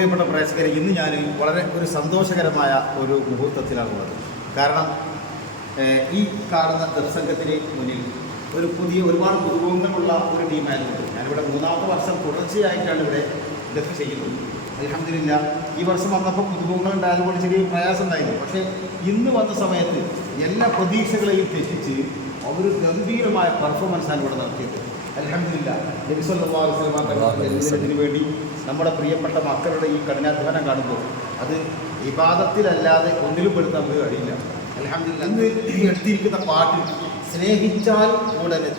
പ്രിയപ്പെട്ട പ്രേക്ഷകരെ, ഇന്ന് ഞാൻ വളരെ ഒരു സന്തോഷകരമായ ഒരു മുഹൂർത്തത്തിലാണുള്ളത്. കാരണം ഈ കാണുന്ന ദർശകത്തിന് മുന്നിൽ ഒരു ഒരുപാട് പുതുമുഖങ്ങളുള്ള ഒരു ടീമായതുകൊണ്ട് ഞാനിവിടെ 3ാമത്തെ വർഷം തുടർച്ചയായിട്ടാണ് ഇവിടെ ഇതൊക്കെ ചെയ്യുന്നത്. അൽഹംദുലില്ലാ ഈ വർഷം വന്നപ്പോൾ പുതുമുഖങ്ങളുണ്ടായതുകൊണ്ട് ചെറിയ പ്രയാസം ഉണ്ടായിരുന്നു. പക്ഷേ ഇന്ന് വന്ന സമയത്ത് എല്ലാ പ്രതീക്ഷകളെയും തെറ്റിച്ച് അവർ ഗംഭീരമായ പെർഫോമൻസാണ് ഇവിടെ നടത്തിയത്. അൽഹംദുലില്ലാ നബി സല്ലല്ലാഹു അലൈഹി വസല്ലം തങ്ങളുടെ വേണ്ടി നമ്മുടെ പ്രിയപ്പെട്ട മക്കളുടെ ഈ കഠിനാധ്വാനം കാണുമ്പോൾ അത് ഇബാദത്തിലല്ലാതെ ഒന്നിലും പെടുത്താൻ നമുക്ക് കഴിയില്ല. അൽഹംദുലില്ലാ ഇന്ന് എടുത്തിരിക്കുന്ന പാട്ട് സ്നേഹിച്ചാൽ ഉടനെ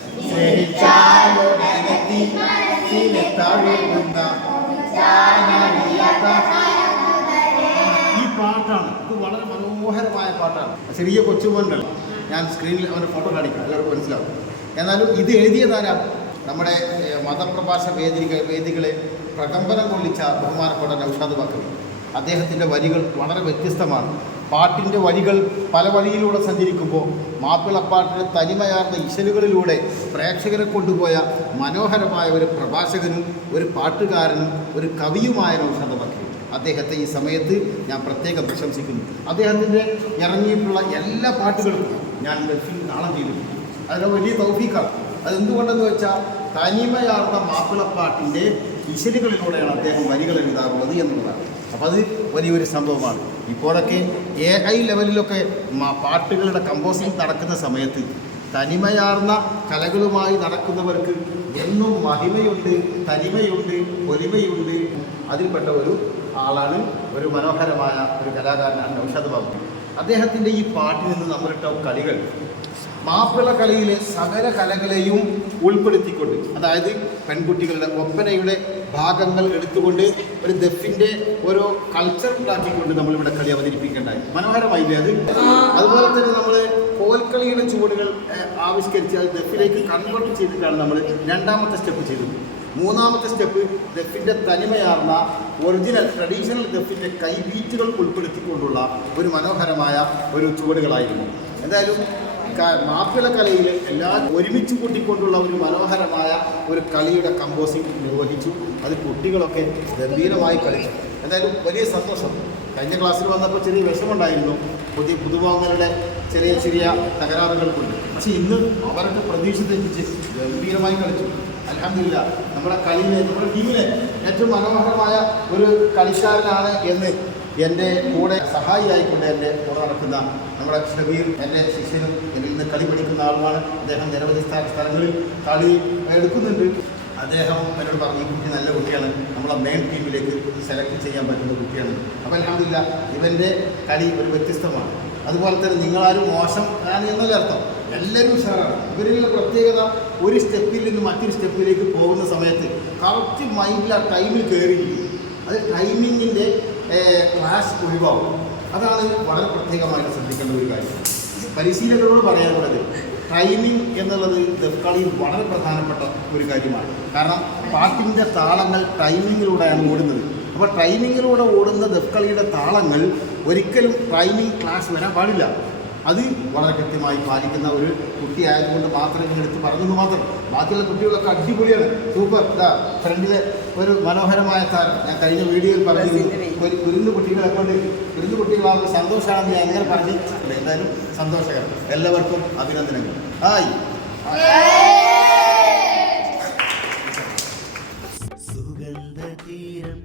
ഈ പാട്ടാണ്. ഇത് വളരെ മനോഹരമായ പാട്ടാണ്. ചെറിയ കൊച്ചുമോനുണ്ടല്ലോ, ഞാൻ സ്ക്രീനിൽ അവൻ്റെ ഫോട്ടോ കാണിക്കാം, എല്ലാവർക്കും മനസ്സിലാവും. എന്നാലും ഇത് എഴുതിയതാരാ? നമ്മുടെ മതപ്രഭാഷണ വേദികളെ പ്രകമ്പനം കൊള്ളിച്ച ബഹുമാനപ്പെട്ട നൗഷാദ് ബക്കറി. അദ്ദേഹത്തിൻ്റെ വരികൾ വളരെ വ്യത്യസ്തമാണ്. പാട്ടിൻ്റെ വരികൾ പല വഴിയിലൂടെ സഞ്ചരിക്കുമ്പോൾ മാപ്പിളപ്പാട്ടിൻ്റെ തനിമയാർന്ന ഇശലുകളിലൂടെ പ്രേക്ഷകരെ കൊണ്ടുപോയ മനോഹരമായ ഒരു പ്രഭാഷകനും ഒരു പാട്ടുകാരനും ഒരു കവിയുമായ നൗഷാദ് ബക്കറി. അദ്ദേഹത്തെ ഈ സമയത്ത് ഞാൻ പ്രത്യേകം പ്രശംസിക്കുന്നു. അദ്ദേഹത്തിൻ്റെ ഇറങ്ങിയിട്ടുള്ള എല്ലാ പാട്ടുകളും ഞാൻ ഗൾഫിൽ താളം ചെയ്തിട്ടുണ്ട്. അതിന് വലിയ തൗഫീഖാണ്. അതെന്തുകൊണ്ടെന്ന് വെച്ചാൽ തനിമയാർന്ന മാപ്പിളപ്പാട്ടിൻ്റെ ഇശലുകളിലൂടെയാണ് അദ്ദേഹം വരികൾ എഴുതാറുള്ളത് എന്നുള്ളതാണ്. അപ്പോൾ അത് വലിയൊരു സംഭവമാണ്. ഇപ്പോഴൊക്കെ AI ലെവലിലൊക്കെ പാട്ടുകളുടെ കമ്പോസിങ് നടക്കുന്ന സമയത്ത് തനിമയാർന്ന കലകളുമായി നടക്കുന്നവർക്ക് എന്നും മഹിമയുണ്ട്, തനിമയുണ്ട്, പൊലിമയുണ്ട്. അതിൽപ്പെട്ട ഒരു ആളാണ്, ഒരു മനോഹരമായ ഒരു കലാകാരനാണ് നൗഷാദ് ബാബു. അദ്ദേഹത്തിൻ്റെ ഈ പാട്ടിൽ നിന്ന് നമ്മളിട്ട കളികൾ മാപ്പിള കളിയിലെ സകല കലകളെയും ഉൾപ്പെടുത്തിക്കൊണ്ട്, അതായത് പെൺകുട്ടികളുടെ ഒപ്പനയുടെ ഭാഗങ്ങൾ എടുത്തുകൊണ്ട് ഒരു ദഫിൻ്റെ ഓരോ കൾച്ചർ ഉണ്ടാക്കിക്കൊണ്ട് നമ്മളിവിടെ കളി അവതരിപ്പിക്കേണ്ടായി. മനോഹരമായില്ലേ അത്? അതുപോലെ തന്നെ നമ്മൾ കോൽക്കളിയുടെ ചുവടുകൾ ആവിഷ്കരിച്ച് അത് ദഫിലേക്ക് കൺവേർട്ട് ചെയ്തിട്ടാണ് നമ്മൾ 2ാമത്തെ സ്റ്റെപ്പ് ചെയ്തത്. 3ാമത്തെ സ്റ്റെപ്പ് ദഫിൻ്റെ തനിമയാർന്ന ഒറിജിനൽ ട്രഡീഷണൽ ദഫിൻ്റെ കൈബീറ്റുകൾ ഉൾപ്പെടുത്തിക്കൊണ്ടുള്ള ഒരു മനോഹരമായ ഒരു ചുവടുകളായിരുന്നു. എന്തായാലും മാപ്പിള കലയിൽ എല്ലാം ഒരുമിച്ച് കൂട്ടിക്കൊണ്ടുള്ള ഒരു മനോഹരമായ ഒരു കളിയുടെ കമ്പോസിങ് നിർവഹിച്ചു. അത് കുട്ടികളൊക്കെ ഗംഭീരമായി കളിച്ചു. എന്തായാലും വലിയ സന്തോഷം. കഴിഞ്ഞ ക്ലാസ്സിൽ വന്നപ്പോൾ ചെറിയ വിഷമമുണ്ടായിരുന്നു, പുതുമുഖങ്ങളുടെ ചെറിയ തകരാറുകൾ കൊണ്ട്. പക്ഷേ ഇന്ന് അവരൊക്കെ പ്രതീക്ഷ തെറ്റിച്ച് ഗംഭീരമായി കളിച്ചു. അൽഹംദുലില്ലാ നമ്മുടെ ടീമിലെ ഏറ്റവും മനോഹരമായ ഒരു കളിക്കാരനാണ് എന്ന് എൻ്റെ കൂടെ സഹായിയായിക്കൊണ്ട് എൻ്റെ കൂടെ നടക്കുന്ന നമ്മുടെ ഷബീർ, എൻ്റെ ശിഷ്യനും എന്നിൽ നിന്ന് കളി പഠിക്കുന്ന ആളുമാണ്. അദ്ദേഹം നിരവധി സ്ഥലങ്ങളിൽ കളി എടുക്കുന്നുണ്ട്. അദ്ദേഹം എന്നോട് പറഞ്ഞു, ഈ കുട്ടി നല്ല കുട്ടിയാണ്, നമ്മളെ മെയിൻ ടീമിലേക്ക് സെലക്ട് ചെയ്യാൻ പറ്റുന്ന കുട്ടിയാണ്. അപ്പോൾ അൽഹംദുലില്ലാ ഇവൻ്റെ കളി ഒരു വ്യത്യസ്തമാണ്. അതുപോലെ തന്നെ നിങ്ങളാരും മോശം എന്നല്ല അർത്ഥം, എല്ലാവരും ഉഷാറാണ്. ഇവരിലുള്ള പ്രത്യേകത ഒരു സ്റ്റെപ്പിൽ നിന്ന് മറ്റൊരു സ്റ്റെപ്പിലേക്ക് പോകുന്ന സമയത്ത് കറക്റ്റ് മൈൻഡിൽ ആ ടൈമിൽ കയറിയിരിക്കും. അത് ടൈമിങ്ങിൻ്റെ ക്ലാസ് ഒഴിവാകും. അതാണ് വളരെ പ്രത്യേകമായിട്ട് ശ്രദ്ധിക്കേണ്ട ഒരു കാര്യം. പരിശീലകരോട് പറയാനുള്ളത് ടൈമിംഗ് എന്നുള്ളത് ദഫ് കളിയിൽ വളരെ പ്രധാനപ്പെട്ട ഒരു കാര്യമാണ്. കാരണം പാട്ടിൻ്റെ താളങ്ങൾ ടൈമിങ്ങിലൂടെയാണ് ഓടുന്നത്. അപ്പോൾ ടൈമിങ്ങിലൂടെ ഓടുന്ന ദഫ് കളിയുടെ താളങ്ങൾ ഒരിക്കലും ടൈമിംഗ് ക്ലാസ് വരാൻ പാടില്ല. അത് വളരെ കൃത്യമായി പാലിക്കുന്ന ഒരു കുട്ടിയായതുകൊണ്ട് മാത്രം ഇതിനെടുത്ത് പറഞ്ഞെന്ന് മാത്രം. ബാക്കിയുള്ള കുട്ടികളൊക്കെ അടിപൊളിയാണ്, സൂപ്പർ. ഫ്രണ്ടിലെ ഒരു മനോഹരമായ താരം ഞാൻ കഴിഞ്ഞ വീഡിയോയിൽ പറഞ്ഞിരുന്നു. ഒരു കുരുന്ന് കുട്ടികളാകുമ്പോൾ സന്തോഷമാണെന്ന് ഞാൻ അങ്ങനെ പറഞ്ഞിട്ടുണ്ട്. എന്തായാലും സന്തോഷകരം. എല്ലാവർക്കും അഭിനന്ദനങ്ങൾ. ഹായ്. സുഗന്ധതീരം